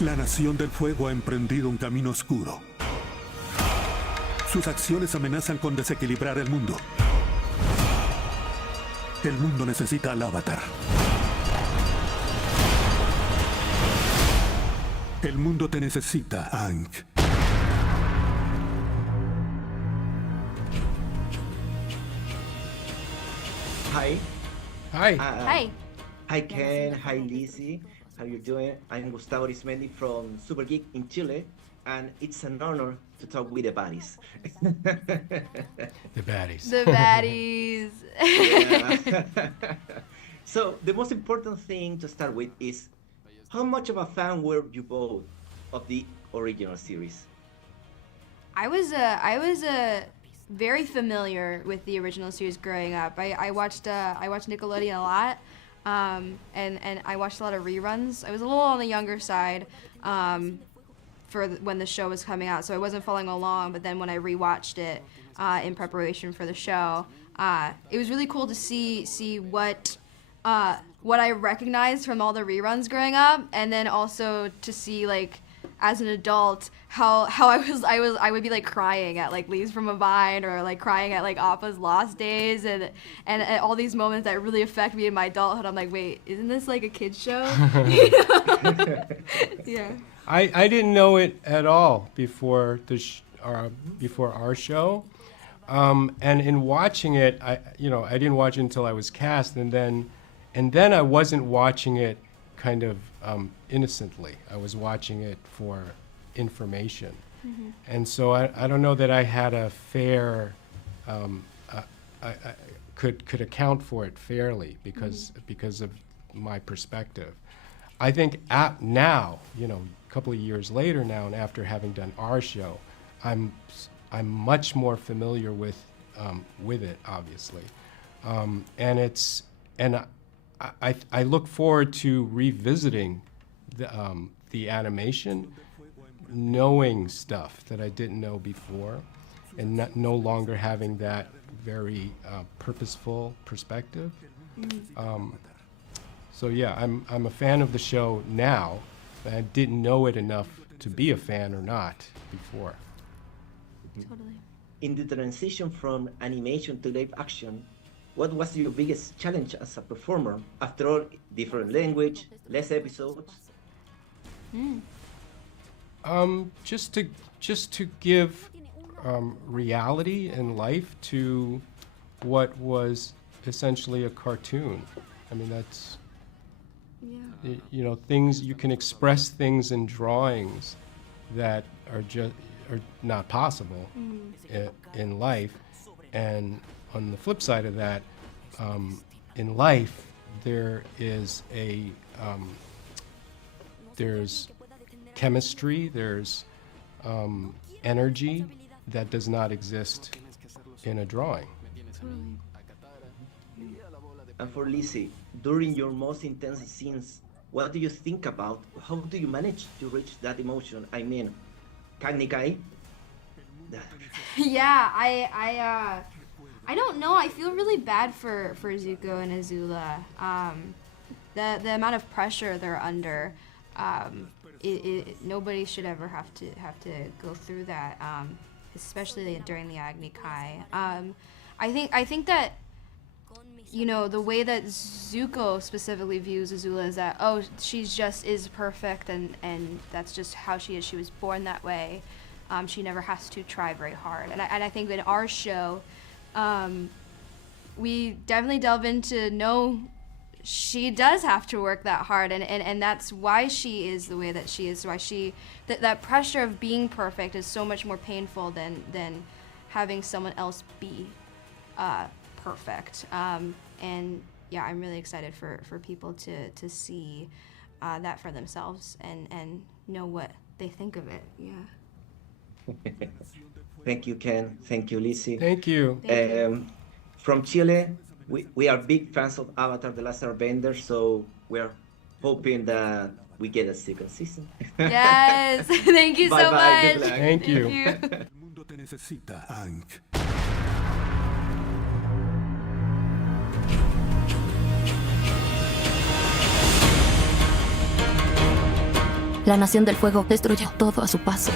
La nación del fuego ha emprendido un camino oscuro. Sus acciones amenazan con desequilibrar el mundo. El mundo necesita al Avatar. El mundo te necesita, Aang. Hi. Hi. Hi. Hi Ken, hi Lizzy. How you doing? I'm Gustavo Arismendi from SuperGeek in Chile, and it's an honor to talk with the buddies. The baddies. The baddies. So the most important thing to start with is how much of a fan were you both of the original series? I was very familiar with the original series growing up. I watched Nickelodeon a lot, and I watched a lot of reruns. I was a little on the younger side when the show was coming out, so I wasn't following along. But then when I rewatched it in preparation for the show, it was really cool to see what I recognized from all the reruns growing up, and then also to see, like, as an adult, how I would be like crying at like Leaves from a Vine, or like crying at like Appa's Lost Days, and all these moments that really affect me in my adulthood. I'm like, wait, isn't this like a kid's show? Yeah. I didn't know it at all before before our show, and in watching it, I didn't watch it until I was cast, and then I wasn't watching it kind of innocently. I was watching it for information. Mm-hmm. And so I don't know that I had a fair, I could account for it fairly because of my perspective. I think now, a couple of years later now, and after having done our show, I'm much more familiar with it, obviously, I look forward to revisiting the animation, knowing stuff that I didn't know before, and no longer having that very purposeful perspective. So yeah, I'm a fan of the show now, but I didn't know it enough to be a fan or not before. Totally. In the transition from animation to live action, what was your biggest challenge as a performer? After all, different language, less episodes. Just to give reality and life to what was essentially a cartoon. I mean, that's things you can express things in drawings that are not possible in life, and on the flip side of that, in life, there's chemistry, there's energy that does not exist in a drawing. And for Lizzy, during your most intense scenes, what do you think about? How do you manage to reach that emotion? I mean, Kagnikai? Yeah, I don't know. I feel really bad for Zuko and Azula. The amount of pressure they're under. Nobody should ever have to go through that, especially during the Agni Kai. I think that the way that Zuko specifically views Azula is that, oh, she just is perfect, and that's just how she is. She was born that way. She never has to try very hard. And I think in our show, we definitely delve into she does have to work that hard, and that's why she is the way that she is. Why that pressure of being perfect is so much more painful than having someone else be perfect. And yeah, I'm really excited for people to see that for themselves and know what they think of it. Yeah. Thank you, Ken. Thank you, Lizzy. Thank you. From Chile, we are big fans of Avatar: The Last Airbender, so we're hoping that we get a second season. Yes. Thank you so Bye-bye. much. Good luck. Thank you. El mundo te necesita, Aang. La Nación del Fuego destruyó todo a su paso.